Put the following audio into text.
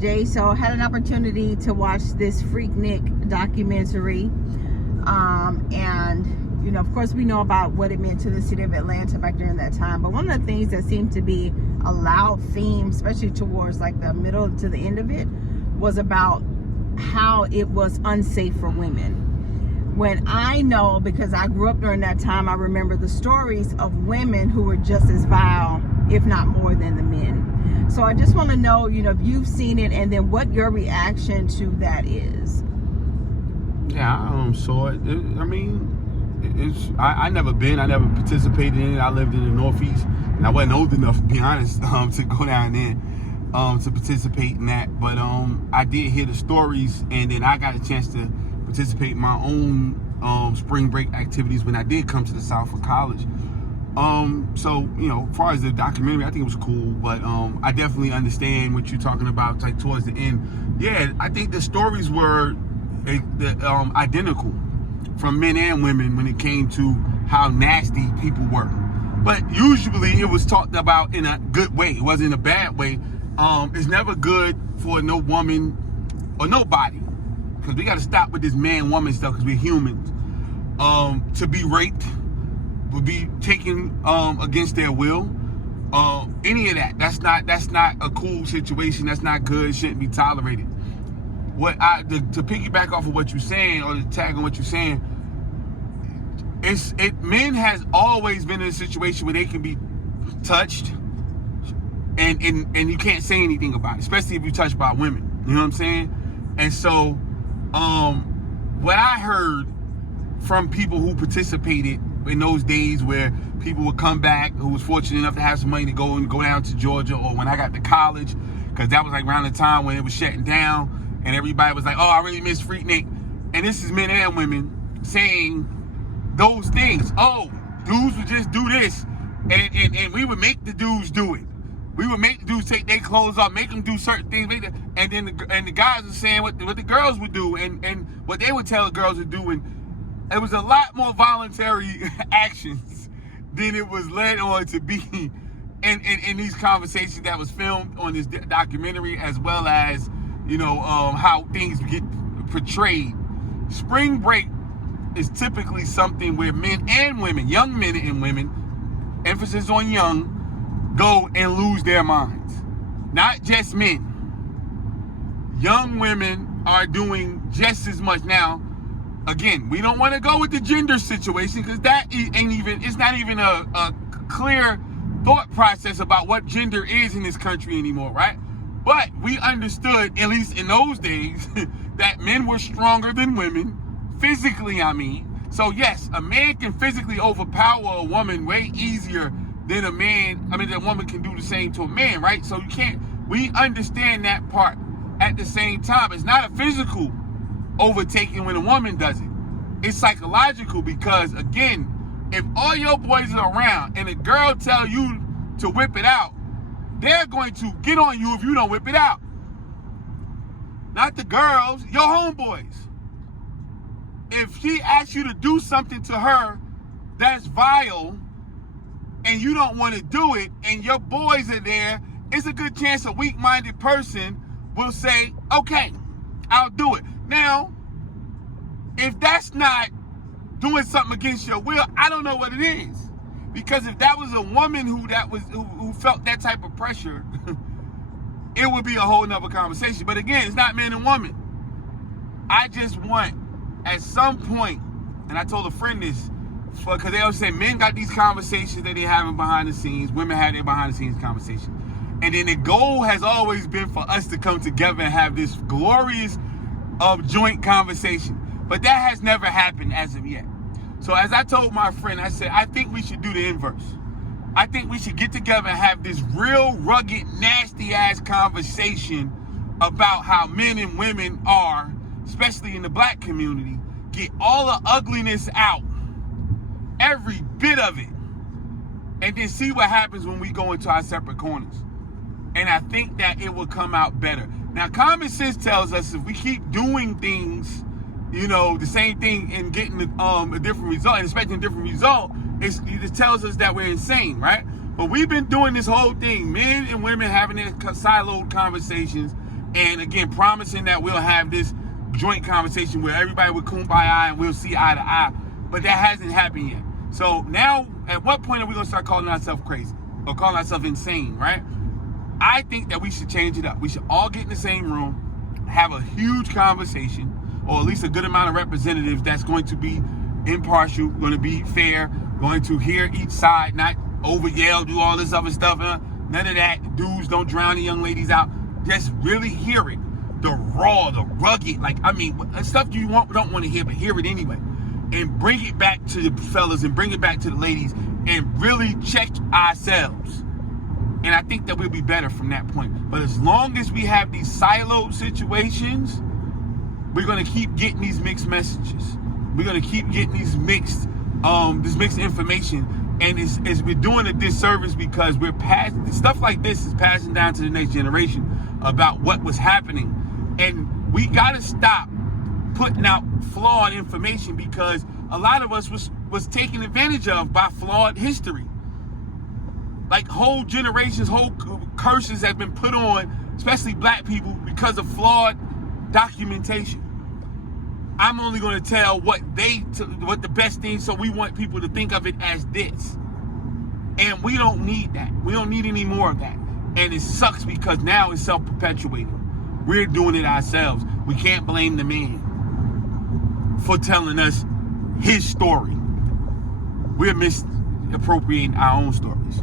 Jay. So I had an opportunity to watch this FREAKNIK documentary. And, you know, of course, we know about what it meant to the city of Atlanta back during that time. But one of the things that seemed to be a loud theme, especially towards like the middle to the end of it, was about how it was unsafe for women. When I know, because I grew up during that time, I remember the stories of women who were just as vile, if not more, than the men. So I just want to know, you know, if you've seen it, and then what your reaction to that is. Yeah, I saw it. I never participated in it. I lived in the Northeast, and I wasn't old enough, to be honest, to go down there to participate in that. But I did hear the stories, and then I got a chance to participate in my own spring break activities when I did come to the South for college. So, you know, as far as the documentary, I think it was cool, but I definitely understand what you're talking about, like towards the end. Yeah, I think the stories were identical from men and women when it came to how nasty people were. But usually it was talked about in a good way. It wasn't in a bad way. It's never good for no woman or nobody, because we got to stop with this man-woman stuff, because we're humans, to be raped, would be taken against their will. Any of that, that's not a cool situation. That's not good. It shouldn't be tolerated. To piggyback off of what you're saying, or to tag on what you're saying, men has always been in a situation where they can be touched and you can't say anything about it, especially if you're touched by women. You know what I'm saying? And so what I heard from people who participated in those days, where people would come back who was fortunate enough to have some money to go down to Georgia, or when I got to college, because that was like around the time when it was shutting down, and everybody was like, oh, I really miss FREAKNIK. And this is men and women saying those things. Oh, dudes would just do this, and we would make the dudes do it. We would make the dudes take their clothes off, make them do certain things, and then the guys were saying what the girls would do, and what they would tell the girls to do. And it was a lot more voluntary actions than it was led on to be in these conversations that was filmed on this documentary, as well as, you know, how things get portrayed. Spring break is typically something where men and women, young men and women, emphasis on young, go and lose their minds. Not just men. Young women are doing just as much. Now, again, we don't want to go with the gender situation, because it's not even a clear thought process about what gender is in this country anymore, right? But we understood, at least in those days, that men were stronger than women, physically, I mean. So yes, a man can physically overpower a woman way easier than a woman can do the same to a man, right? So we understand that part. At the same time, it's not a physical overtaking when a woman does it. It's psychological, because again, if all your boys are around and a girl tell you to whip it out, they're going to get on you if you don't whip it out. Not the girls, your homeboys. If she asks you to do something to her that's vile, and you don't want to do it, and your boys are there, it's a good chance a weak-minded person will say, okay, I'll do it. Now, if that's not doing something against your will, I don't know what it is. Because if that was a woman who felt that type of pressure, it would be a whole nother conversation. But again, it's not man and woman. I just want, at some point, and I told a friend this, because they always say men got these conversations that they're having behind the scenes, women have their behind the scenes conversations. And then the goal has always been for us to come together and have this glorious joint conversation. But that has never happened as of yet. So as I told my friend, I said, I think we should do the inverse. I think we should get together and have this real rugged, nasty ass conversation about how men and women are, especially in the black community. Get all the ugliness out, every bit of it, and then see what happens when we go into our separate corners. And I think that it will come out better. Now, common sense tells us if we keep doing things, you know, the same thing and getting a different result and expecting a different result, it tells us that we're insane, right? But we've been doing this whole thing, men and women having their siloed conversations, And again, promising that we'll have this joint conversation where everybody will kumbaya and we'll see eye to eye. But that hasn't happened yet. So now, at what point are we going to start calling ourselves crazy or calling ourselves insane, right? I think that we should change it up. We should all get in the same room, have a huge conversation, or at least a good amount of representatives that's going to be impartial, going to be fair, going to hear each side, not over yell, do all this other stuff. None of that. Dudes don't drown the young ladies out. Just really hear it. The raw, the rugged, stuff you don't want to hear, but hear it anyway. And bring it back to the fellas and bring it back to the ladies and really check ourselves. And I think that we'll be better from that point. But as long as we have these siloed situations, we're going to keep getting these mixed messages. We're going to keep getting these mixed information. And it's we're doing a disservice because we're passing, stuff like this is passing down to the next generation about what was happening. And we got to stop putting out flawed information because a lot of us was taken advantage of by flawed history. Like whole generations, whole curses have been put on, especially black people, because of flawed documentation. I'm only going to tell what the best thing, so we want people to think of it as this. And we don't need that. We don't need any more of that. And it sucks because now it's self-perpetuating. We're doing it ourselves. We can't blame the man for telling us his story. We're misappropriating our own stories.